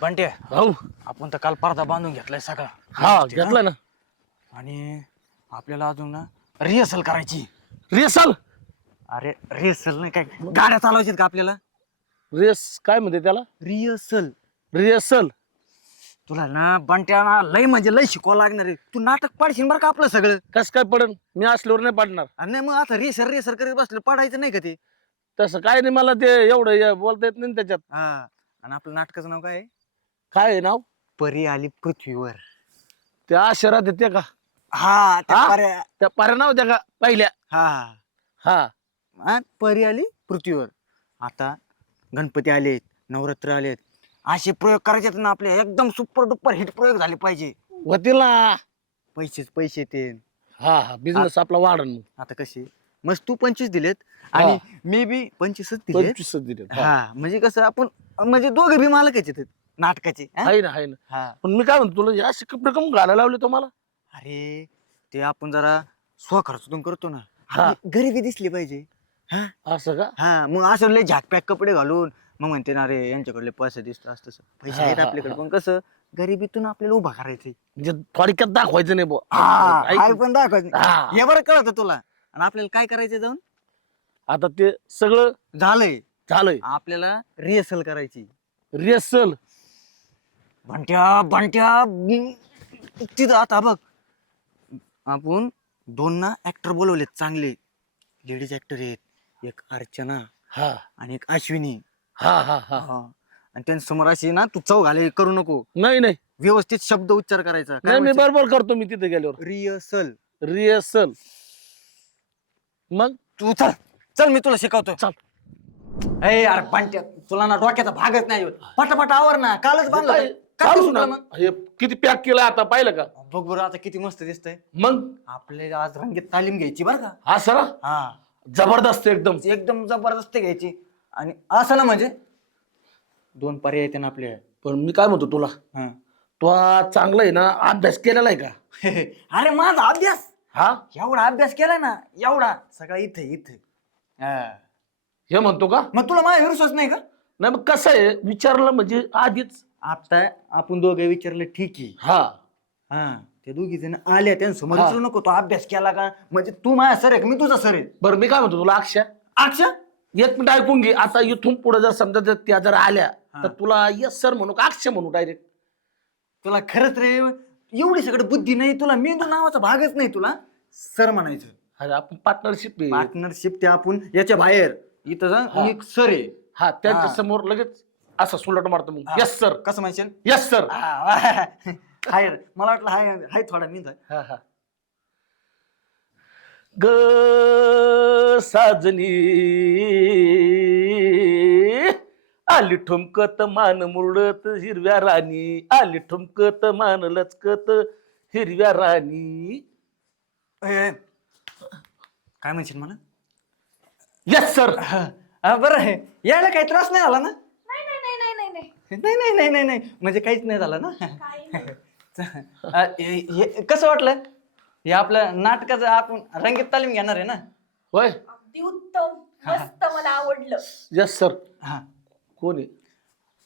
बंट्या भाऊ आपण तर काल पडदा बांधून घेतलाय सगळा. हा घेतला ना. आणि आपल्याला अजून ना रिहर्सल करायची. रिहर्सल अरे रिहर्सल नाही काय गाड्या चालवायच्यात का आपल्याला? रेस काय म्हणते त्याला? रिहर्सल. रिहर्सल तुला ना बंट्या ना लय म्हणजे लय शिकवावं लागणार आहे. तू नाटक पाडशील बरं का आपलं सगळं. कस काय पडन? मी असल्यावर नाही पडणार. आणि नाही मग आता रिहर्सल रिहर्सल करत बसलं पडायचं नाही का ते? तसं काय नाही, मला ते एवढं बोलता येत नाही त्याच्यात. हा. आणि आपलं नाटकाचं नाव काय आहे? काय आहे नाव? परी आली पृथ्वीवर. ते आशेरात येते का? हा त्या हा? पर्या त्या पाऱ्या नाव त्या का पहिल्या? हा हा हा परी आली पृथ्वीवर. आता गणपती आलेत, नवरात्र आलेत, असे प्रयोग करायचे ना आपले एकदम सुपर डुपर हिट प्रयोग झाले पाहिजे. होतील ना. पैसे ते. हा हा बिझनेस आपला वाढन मग. आता कसे मस्त तू 25 दिलेत आणि मी बी 25च दिलेत. 25 दिले. हा म्हणजे कसं आपण म्हणजे दोघे बी मालकच आहेत नाटकाचे. हा? आहे ना आहे ना. हा. पण मी काय म्हणतो, तुला या कपडे कम घालायला लावले तुम्हाला? अरे ते आपण जरा स्वखर्चातून करतो ना. हा. आपली गरिबी दिसली पाहिजे. हा असं का? हा मग असं लय झाकपॅक कपडे घालून मग म्हणते ना रे यांच्याकडले पैसे दिसतो असं तसं. पैसे हा, आहेत हा, आपल्याकडे हा. पण कसं गरिबीतून आपल्याला उभा करायचंय. म्हणजे थोडक्यात दाखवायचं नाही बुवा. हाय पण दाखवायचं. हा. हे बरं कळतं तुला. आणि आपल्याला काय करायचं जाऊन आता ते सगळं झालंय. झालंय. आपल्याला रिहर्सल करायची. रिहर्सल बंट्या बंट्या तिथं आता बघ आपण 2 ना ऍक्टर बोलवलेत चांगले. लेडीज ऍक्टर आहेत. एक अर्चना हा आणि एक अश्विनी. हा हा हा हा. आणि त्यांच्यासमोर अशी ना तू चव घाले करू नको. नाही नाही व्यवस्थित शब्द उच्चार करायचा. नाही, मी बरोबर करतो. मी तिथे गेल्यावर रिहर्सल. रिहर्सल. मग तू चल चल मी तुला शिकवतो. चल. ए यार बंट्या तुला ना डोक्याचा भागच नाही. पटापट आवर ना. कालच बांधलं काय? होतं. काय चालू सुटलं ना. मग? हे किती पॅक केलं आता पाहिलं का? बघ बरं आता किती मस्त दिसतंय. मग आपले आज रंगीत तालीम घ्यायची बरं का? हा सर हा जबरदस्त एकदम. एकदम जबरदस्त घ्यायची. आणि असं ना म्हणजे 2 पर्याय आहेत ना आपले. पण मी काय म्हणतो तुला, हा. तो चांगला आहे ना, अभ्यास केलेला आहे का? अरे माझा अभ्यास हा एवढा अभ्यास केलाय ना एवढा सगळा इथे इथे. हे म्हणतो का? मग तुला माझा विश्वास नाही का? नाही मग कसं आहे, विचारलं म्हणजे आधीच. आता आपण दोघे विचारलं ठीक आहे. हा हा ते दोघी जण आले त्यांच्यासमोर विचारू नको तो अभ्यास केला का म्हणजे तू माझा सर आहे का मी तुझा सर आहे. बरं मी काय म्हणतो तुला, अक्षय अच्छा एक मिनिट ऐकून घे. आता इथून पुढे जर समजा जर त्या जर आल्या तर तुला यस सर म्हणू का अक्षय म्हणू डायरेक्ट? तुला खरंच रे एवढी सगळं बुद्धी नाही तुला. मेंदू नावाचा भागच नाही तुला. सर म्हणायचं. अरे आपण पार्टनरशिप आहे. पार्टनरशिप ते आपण याच्या बाहेर इथं हा. मी सर आहे. हा त्यांच्या समोर लगेच असं सुलट मारतो मग. Yes sir. कसं म्हणशील? Yes sir. हाय मला वाटलं हाय हाय थोडा मी हा हा. ग साजनी आली ठुमकत मान मुरडत हिरव्या राणी, आली ठुमकत मान लचकत हिरव्या राणी. काय म्हणशील मला? Yes sir. बरं आहे यायला काही त्रास नाही झाला ना? नाही नाही नाही नाही नाही नाही नाही नाही नाही नाही नाही म्हणजे काहीच नाही झालं ना? काही नाही. कसं वाटलं हे आपलं नाटकाचं आपण रंगीत तालीम घेणार आहे ना? होय. अगदी उत्तम मस्त मला आवडलं. Yes sir. हा कोण आहे?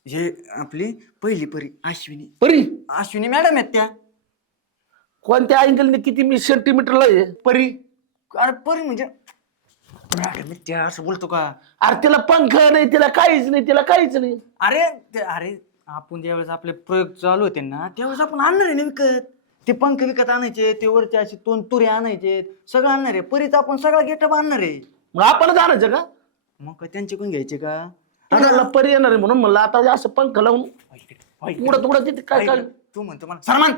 हे आपली पहिली परी अश्विनी. परी? अश्विनी मॅडम आहेत त्या. कोणत्या अँगलने किती मी सेंटीमीटरला आहे? परी अरे परी म्हणजे मॅडम आहेत त्या असं बोलतो का? अरे तिला पंख नाही, तिला काहीच नाही, तिला काहीच नाही. अरे आपण ज्यावेळेस आपले प्रयोग चालू होते ना त्यावेळेस आपण आणणार आहे ना विकत. ते पंख विकत आणायचे, ते वरचे असे तुरे आणायचे, सगळं आणणार आहे. परीचा आपण सगळा गेटअप आणणार आहे. मग आपणच आणायचं का? मग काय त्यांचे कोण घ्यायचे का? तुम्हाला परी येणार आहे म्हणून म्हणलं आता असं पंख लावून पुढं पुढं तिथे काय काय. तू म्हणतो मला सलमान.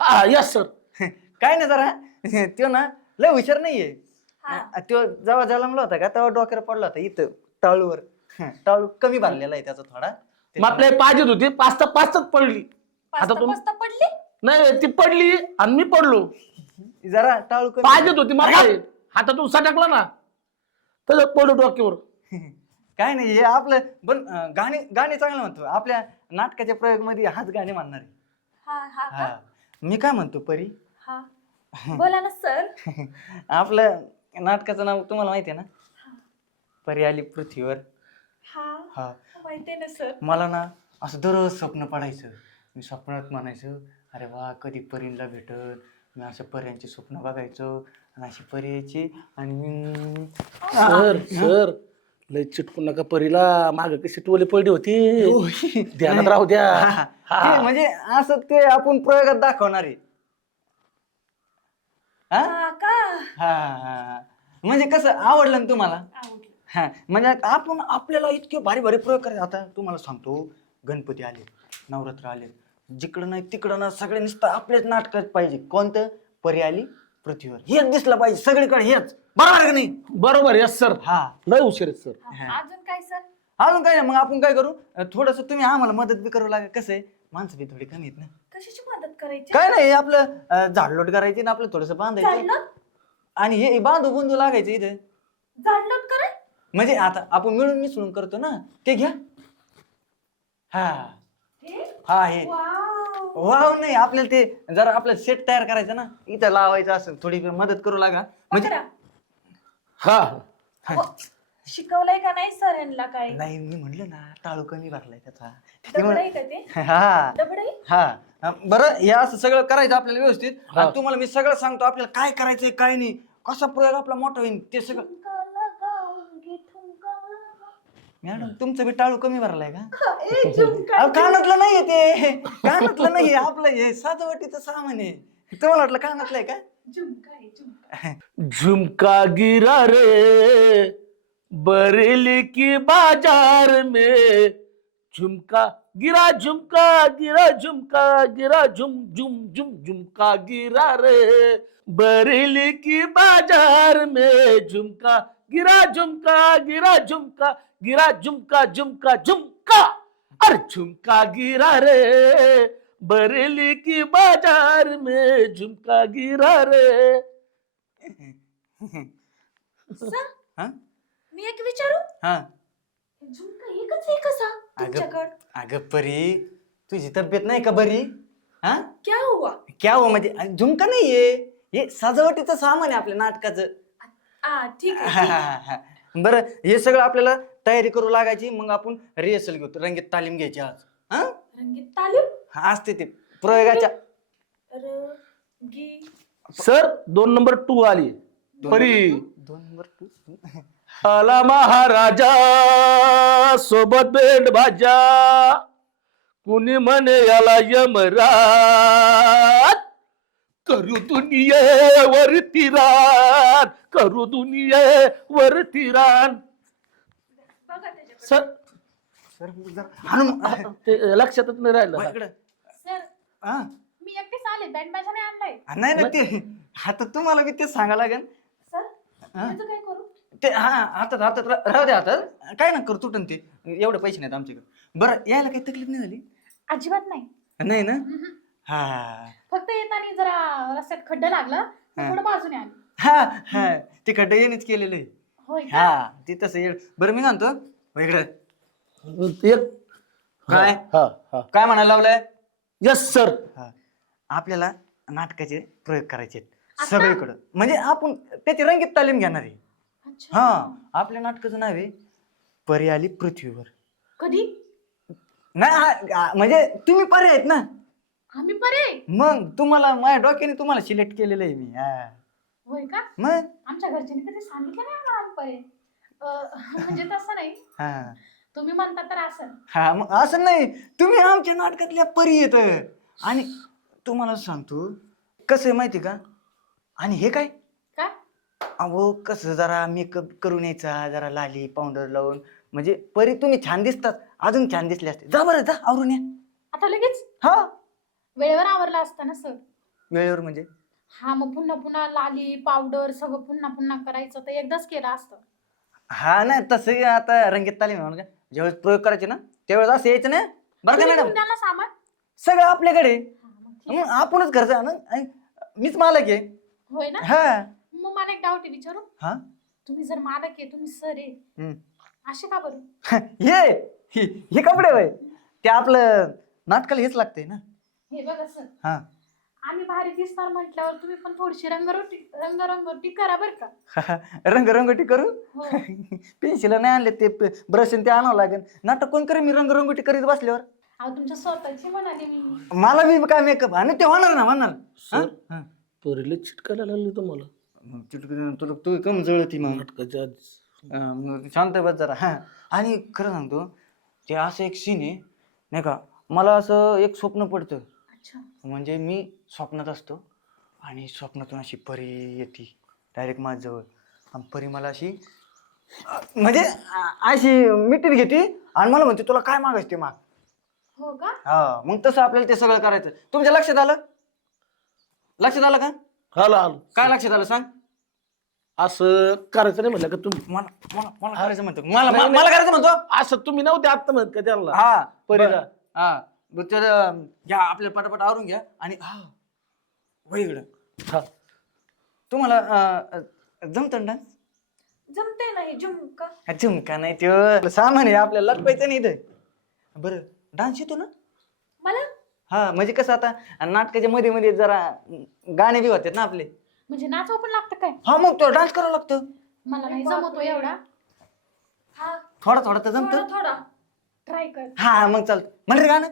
हा यस सर. काय नाही जरा तो ना लय हुशार नाहीये. तो जेव्हा जन्मला होता का तेव्हा डोक्यावर पडला होता इथं टाळूवर. टाळू कमी बांधलेला आहे त्याचा थोडा. मग आपल्याला पाहिजेत होती पाचच पडली. आता पास्ता तुम पास्ता पडली. नाही ती पडली आणि मी पडलो. जरा टाळू कमी. पाहिजेत होती मला. हातातून सटकला ना तर पडलो डोक्यावर. काय नाही हे आपलं पण गाणे गाणे चांगलं म्हणतो. आपल्या नाटकाच्या प्रयोग मध्ये हाच गाणे म्हणणार आहे. हा हा हा मी काय म्हणतो परी. हा बोला ना सर. आपलं नाटकाचं नाव तुम्हाला माहिती आहे ना? परी आली पृथ्वीवर. हा हा माहिती आहे ना सर. मला ना असं दररोज स्वप्न पडायचं. मी स्वप्नात म्हणायचं, अरे वा कधी परींला भेटत. मी असं पर्यांचे स्वप्न बघायचो आणि अशी परी यायची आणि मी सर सर लय चिटकू नका परीला, माग कशी टोले पडली होती, ध्यानात राहू द्या. ते म्हणजे असं ते आपण प्रयोगात दाखवणार आहे. हा हा का हा हा. म्हणजे कसं आवडलं ना तुम्हाला? आवडलं. हा म्हणजे आपण आपल्याला इतके भारी भारी प्रयोग करायचे. आता तुम्हाला सांगतो, गणपती आले, नवरात्र आले, जिकडं नाही तिकडं ना सगळे नुसतं आपल्याच नाटकात पाहिजे. कोणतं? परी आली पृथ्वीवर, हेच दिसलं पाहिजे सगळीकडे, हेच. बरोबर आहे का नाही? बरोबर. Yes sir. हा. लय उशीर आहे सर. अजून काय सर? अजून काय नाही, मग आपण काय करू, थोडस तुम्ही आम्हाला मदत बी करू लागा. कसं आहे, माणसं बी थोडी कमी आहेत ना. कशाची मदत करायची? काय नाही, आपलं झाडलोट करायची ना, आपलं थोडस बांधायचं झाडलोट? आणि हे बांधू बुंदू लागायचं इथे. झाडलोट कराय? म्हणजे आता आपण मिळून मिसळून करतो ना, ते घ्या. हा हे? हा हे वाव. वाव नाही, आपल्याला ते जरा आपल्याला सेट तयार करायचं ना, इथं लावायचं असेल, थोडी मदत करू लागा. म्हणजे पकडा. हा अहो, शिकवलंय का नाही सर यांना काय? नाही, मी म्हणलं ना, टाळू कमी भरलाय त्याचा. दगड आहे का ते? हा दगड आहे? हा. बरं, हे असं सगळं करायचं आपल्याला व्यवस्थित. हा. आणि तुम्हाला मी सगळं सांगतो आपल्याला काय करायचंय काय नाही, कसा प्रयोग आपला मोठा होईल ते सगळं. ठुमका लगाओगे, ठुमका लगाओगे. मॅडम तुमचं बी टाळू कमी भरलाय का? ए, झुमका. अहो, कानातलं नाहीये ते, कानातलं नाही, आपलं हे सजावटीचं सामान आहे. तुम्हाला वाटलं कानातलं आहे का? झुमका आहे, झुमका. झुमका गिरा रे बरेली की बाजार में, झुमका गिरा झुमका गिरा झुम झुम झुम, झुमका गिरा रे बरेली की बाजार में, झुमका गिरा झुमका गिरा झुमका झुमका. अरे झुमका गिरा रे बरेली की बाजार में, झुमका गिरा रे. सर, हा मी एक विचारू? हा. झुमका एकच आहे कसा तुमच्याकडं? अगं परी, तुझी तब्येत नाही का बरी? हा क्या हुआ? क्या हो, म्हणजे झुमका नाहीये, हे सजावटीचं सामान आहे आपल्या नाटकाचं. ठीक हा, आहे. हा, हा. बरं, हे सगळं आपल्याला तयारी करू लागायची. मग आपण रिहर्सल घेऊ, रंगीत तालीम घ्यायची आज. हा रंगीत तालीम? हा, असते ते प्रयोगाच्या. रंगी सर 2 नंबर 2 आली परी. 2 नंबर 2. आला महाराजा सोबत बेंड भाज्या, कुणी म्हणे याला यमराज, करू दुनियेवरती रान, करू दुनियेवरती रान. बघा त्याच्याकडे. सर सर हाणून ते लक्षातच नाही राहिलं. इकडं. सर, हा मी एकटीच आले, बँड बाजा नाही आणलाय. नाही ना, ते आता तुम्हाला बी तेच सांगा लागेल. सर, हा? त्याचं काय करू? ते हा हातात हातात राहू दे हातात, काय ना करू, तुटन ते, एवढे पैसे नाहीत आमच्याकडे. बरं, यायला काही तकलीफ नाही झाली? अजिबात नाही. नाही ना? हम्म. हा फक्त येताना जरा रस्त्यात खड्डा लागला, हा. थोडं बाजूने आली. हा हा, ते खड्डे येणेच केलेलं आहे. होय का? हा, ते तसं बरं, मी म्हणतो इकडे एक काय हा हा काय म्हणायला लावलंय? Yes sir. हा, आपल्याला नाटकाचे प्रयोग करायचे आता? सगळीकडं. म्हणजे आपण त्याची रंगीत तालीम घेणार आहे. अच्छा. हा, आपल्या नाटकाचं नाव आहे परी आली पृथ्वीवर. कधी? नाही म्हणजे तुम्ही परी आहेत ना, आम्ही परे? मग तुम्हाला माझ्या डोक्याने तुम्हाला सिलेक्ट केलेलं आहे मी. हा होय का? मग आमच्या घरच्यांनी कधी सांगितलं नाही आम्हाला आम्ही परे. म्हणजे तसं नाही, हा तुम्ही म्हणता तर असं. हा, मग असं नाही, तुम्ही आमच्या नाटकातल्या परी येत. आणि तुम्हाला सांगतो कसं आहे माहिती का, आणि हे काय, काय? अहो कसं जरा मेकअप करून यायचा, जरा लाली पावडर लावून, म्हणजे परी तुम्ही छान दिसतात, अजून छान दिसले असते. जा बरं, जा आवरून या. आता लगेच हा, वेळेवर आवरला असता ना सर. वेळेवर म्हणजे? हा, मग पुन्हा पुन्हा लाली पावडर सगळं पुन्हा पुन्हा करायचं तर एकदाच केलं असतं. हा ना, तसं आता रंगीत तालीम आहे म्हणून का, ज्यावेळेस प्रयोग करायचे ना त्यावेळेस असं यायचं ना. बरं का तुम्ही मॅडम? घेऊन द्या ना सामान. सगळं आपल्याकडे. हा, मग ठीक. मग आपणच घरचा ना, आणि मीच मालक आहे. होय ना? हा मग मला एक डाऊट आहे, विचारू? हा. तुम्ही जर मालक आहे, तुम्ही सर आहे, हम्म. असे का बरं? हे कपडे वय ते आपलं नाटकाला हेच लागतंय ना. हे बघा सर, हा आम्ही भारी दिसणार म्हटल्यावर तुम्ही पण थोडीशी रंगरंगोटी करा बर का. रंगरंगोटी करू. हो. पेन्सिल नाही आणले, ते ब्रश ते आणावं लागेल. नाटक कोण करेल मी रंगरंगोटी करीत बसल्यावर? अहो तुमच्या स्वतःची म्हणाली मी. मला बी काय मेकअप आणि ते होणार ना होणार. हा? सर हा. परीला चिटकायला लागली तुम्हाला मग तू कम जळती मग. नाटकाच्या आधी मग शांत बस जरा. हा. आणि खरं सांगतो ते असं एक सीन आहे नाही का, मला असं एक स्वप्न पडतं. अच्छा. म्हणजे मी स्वप्नात असतो आणि स्वप्नातून अशी परी येते डायरेक्ट माझ्याजवळ आणि परी मला अशी म्हणजे अशी मिठीत घेते आणि मला म्हणते तुला काय मागायचं ते माग. हो का? हा मग तसं आपल्याला ते सगळं करायचं. तुमच्या लक्षात आलं? लक्षात आलं का? आलो आलो काय लक्षात आलं सांग? असं करायचं नाही म्हणलं का तुम्ही मला मला मला करायचं म्हणतो. मला करायचं म्हणतो. असं तुम्ही नव्हते आत्ता म्हणत का त्यांना हा परीला हा मग तर घ्या आपल्याला पटापट आवरून घ्या आणि हा वळ इकडं. हा तुम्हाला जमतं डान्स? जमते ना हे झुमका. झुमका नाही ते सामान आहे आपल्याला लटकायचं नाही इथं. बरं डान्स येतो ना? मला हा म्हणजे कसं आता नाटकाच्या मध्ये मध्ये जरा गाणे बी होतात ना आपले. म्हणजे नाचावं पण लागतं काय? हा मग तो डान्स करावं लागतं. मला नाही जमतो एवढा. हा थोडा थोडा तर थोडा जमतं. थोडा ट्राय कर. हा मग चालतं. म्हण रे गाणं.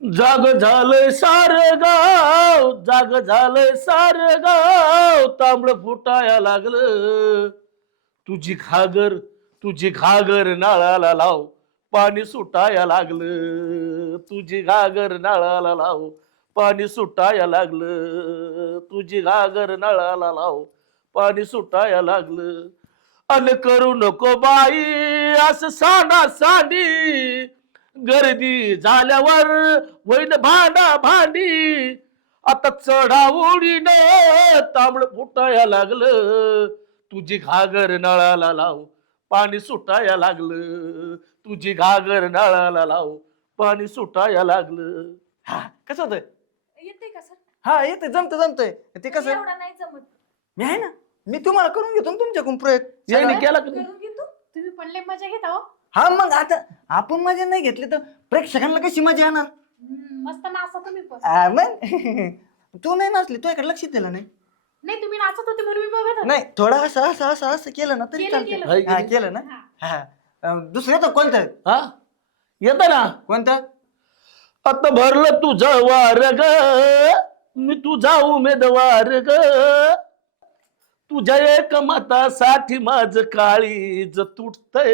जाग झालंय सार गाव जाग झालंय सार गाव तांबड फुटाया लागलं तुझी घागर नाळाला लाव पाणी सुटाया लागलं तुझी घागर नाळाला लाव पाणी सुटाया लागलं तुझी घागर नाळाला लाव पाणी सुटाया लागलं अन करू नको बाई असं सांडा सांडी गर्दी झाल्यावर वैन भांडा भांडी आता चढावडीन तांबड फुटाया लागलं तुझी घागर नळाला लाव पाणी सुटाया लागलं तुझी घागर नळाला लाव पाणी सुटाया लागलं. हा कसं होतं? येते का सर? हा येते जमतंय ते कसं. एवढा नाही जमत. मी आहे ना, मी तुम्हाला करून घेतो ना तुमच्याकडून प्रयोग. याने केला का करून घेतो. तुम्ही पण लय मजा घेता हो. हा मग आता आपण मजा नाही घेतली तर प्रेक्षकांना कशी मजा येणार? मस्त नाचा तुम्ही पण. मग तू नाही नाचली, तू इकडे लक्ष दिलं नाही. नाही तुम्ही नाचत होते म्हणून मी बघत होते. नाही थोडं असं असं असं असं केलं ना तरी केलं, चालतं. केलं. हा केलं ना. हा. हा दुसरं तर कोणतं? हा येत ना कोणतं? आता भरलं तुझं वार ग मी तुझा उमेदवार ग तुझ्या एक मतासाठी माझ काळीज तुटतय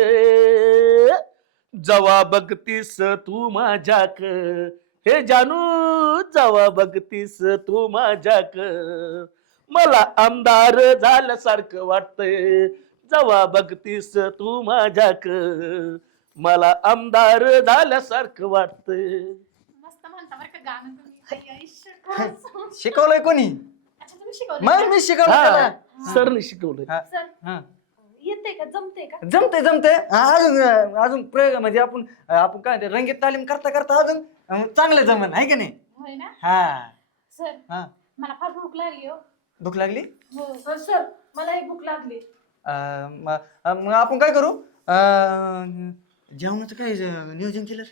जवा बघतीस तू माझ्याक हे जानू जवा बघतीस तू माझ्याक मला आमदार झाल्यासारखं वाटतंय जवा बघतीस तू माझ्याक मला आमदार झाल्यासारखं वाटतंय. मस्त म्हणता बरं का गाणं तुम्ही. आई, आई, खरंच. शिकवलंय कोणी? अच्छा तुम्ही शिकवलं मग का? मी शिकवलं त्याला. सरने शिकवलंय. हा, सर हा. येते का जमते का? जमतंय हा, अजून प्रयोग म्हणजे आपण काय ते रंगीत तालीम करता करता अजून चांगलं जमन आहे की नाही? होय ना हा सर. हा. मला फार भूक लागली हो. भूक लागली? हो सर मला एक भूक लागली. मग आपण काय करू? जेवणाचं काय नियोजन केलं?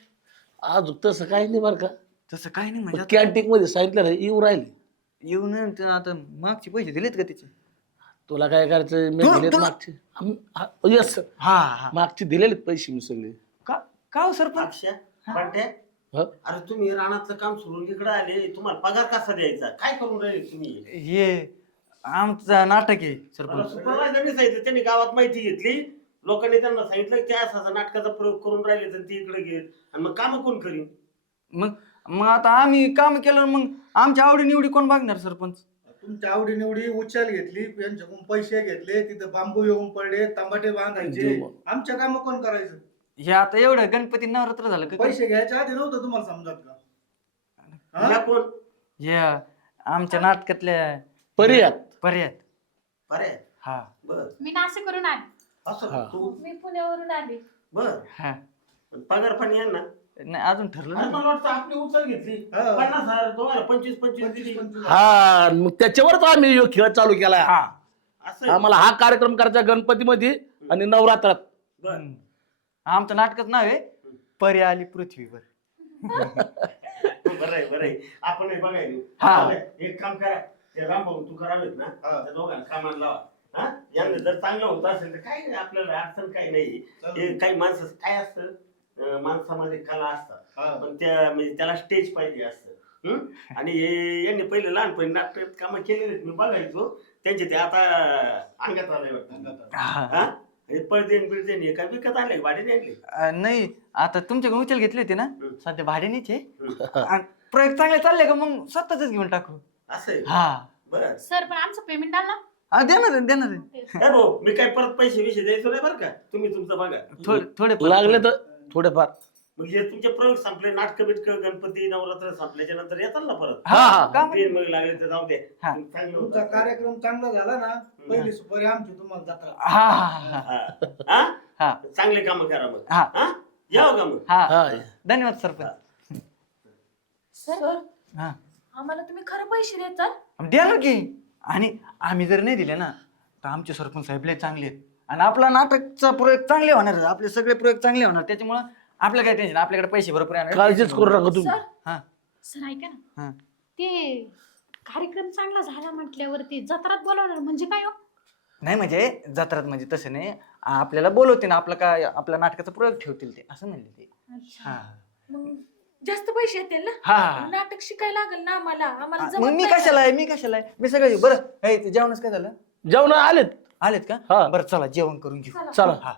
आज तसं काही नाही बरं का तसं काय नाही म्हणजे आता कॅन्टीन मध्ये सांगितलं ना येऊ राहिले येऊन ते आता मागचे पैसे दिलेत का तिचे? तुला काय करायचं मी तुला- दिलेत तुला- मागचे यस हा हा. मागचे दिलेलेत पैसे मी सगळे. का हो सरपंच? अक्षय, बंट्या, ह? अरे तुम्ही रानातलं काम सोडून इकडे आले, तुम्हाला पगार कसा द्यायचा? काय करून राहिले तुम्ही? हे आमचं नाटक आहे मला सरपंच. सुपरवायझरने सांगितलं, त्यांनी गावात माहिती घेतली, लोकांनी त्यांना सांगितलं की असा नाटकाचा प्रयोग करून राहिले तर ती इकडे घेत आणि मग काम कोण करीन? मग आता आम्ही काम केलं मग आमच्या आवडी निवडी कोण बघणार सरपंच? तुमच्या आवडी निवडी उचल घेतली, यांच्याकडून पैसे घेतले, तिथे बांबू येऊन पडले, तांबाटे बांधायचे, आमच्या काम कोण करायचं? हे आता एवढं गणपती नवरात्र झालं का? पैसे घ्यायच्या आधी नव्हतं तुम्हाला समजत का? हा? या कोण? हे आमच्या नाटकातल्या पर्यात पर्यात. अरे हा बर मी नाशिकवरून आले. असं हा. का? तू मी पुण्यावरून आले. बर हा पगार पण येणार ना? नाही अजून ठरलं अरे नाही. मला वाटतं आपली उचल घेतली हा. 50,000 तुम्हाला 25 दिली. 25 हा मग त्याच्यावरच आम्ही ह्यो खेळ चालू केलाय हा असं आम्हाला हा कार्यक्रम करायचा गणपतीमध्ये आणि नवरात्रात. बर आमचं नाटकाचं नाव आहे परी आली पृथ्वीवर. बरं आहे आपण बघायला हा. एक काम करा, ते रामभाऊ तू करावेत ना, हा. त्या दोघांना कामाला लावा. हा यांना जर चांगलं होत असेल तर काय नाही, आपल्याला अडचण काही नाही. हे काही माणसं काय असतं, माणसामध्ये कला असतात हा. पण त्या म्हणजे त्याला स्टेज पाहिजे असतं. आणि यांनी पहिले लहानपणी नाटक कामं केलेले मी बघायचो त्यांचे ते आता अंगात आले वाटतं. हा? हे पडदेन बिडदेन हे काय विकत आले भाड्याने आणले? नाही आता तुमच्याकडून उचल घेतली होती ना हम्म. सध्या भाड्यानेच आहे हम्म. आणि प्रयोग चांगले चालले का मग स्वतःच घेऊन टाकू. असं आहे. हा बरं. सर पण आमचं पेमेंट आलं ना? देणार आहे. हे भाऊ मी काय परत पैसे विषय द्यायचो नाही बरं का, तुम्ही तुमचं बघा. थोडे लागले तर थोडेफार. म्हणजे तुमचे प्रयोग संपले, नाटक बिटक गणपती नवरात्र संपल्याच्या नंतर येतात ना परत. हा. का ते मग लागले तर जाऊ दे. हा. चांगलं तुमचा होतं. कार्यक्रम चांगला झाला ना पहिली सुपारी आमची तुम्हाला जत्रा. हा हा हा? हा चांगले काम करा मग. हा हा? यावं का मग? हा हा. धन्यवाद सरपंच. सर हा आम्हाला तुम्ही खरं पैसे देता? देणार की. आणि आम्ही जर नाही दिले ना तर आमचे सरपंच साहेब लय चांगले आहेत आणि आपला नाटकचा प्रयोग चांगले होणार, आपले सगळे प्रयोग चांगले होणार. त्याच्यामुळे आपलं काय टेन्शन, आपल्याकडे पैसे भरपूर येणार. काळजीच करू नका तुम्ही. सर हा सर ऐका ना, हा ते कार्यक्रम चांगला झाला म्हटल्यावरती जत्रात बोलवणार म्हणजे काय हो? नाही म्हणजे जत्रात म्हणजे तसं नाही, आपल्याला बोलवते ना, आपलं काय आपल्या नाटकाचा प्रयोग ठेवतील ते असं म्हणले ते. अच्छा हा मग जास्त पैसे येतील ना? हा नाटक शिकायला लागेल ना आम्हाला मग जमत मी नाही. कशाला आहे मी सगळं बरं. हे, ते जेवणाचं काय झालं? जेवण आलेत. आलेत का? हा. बरं चला जेवण करून घेऊ. चला. चला. हा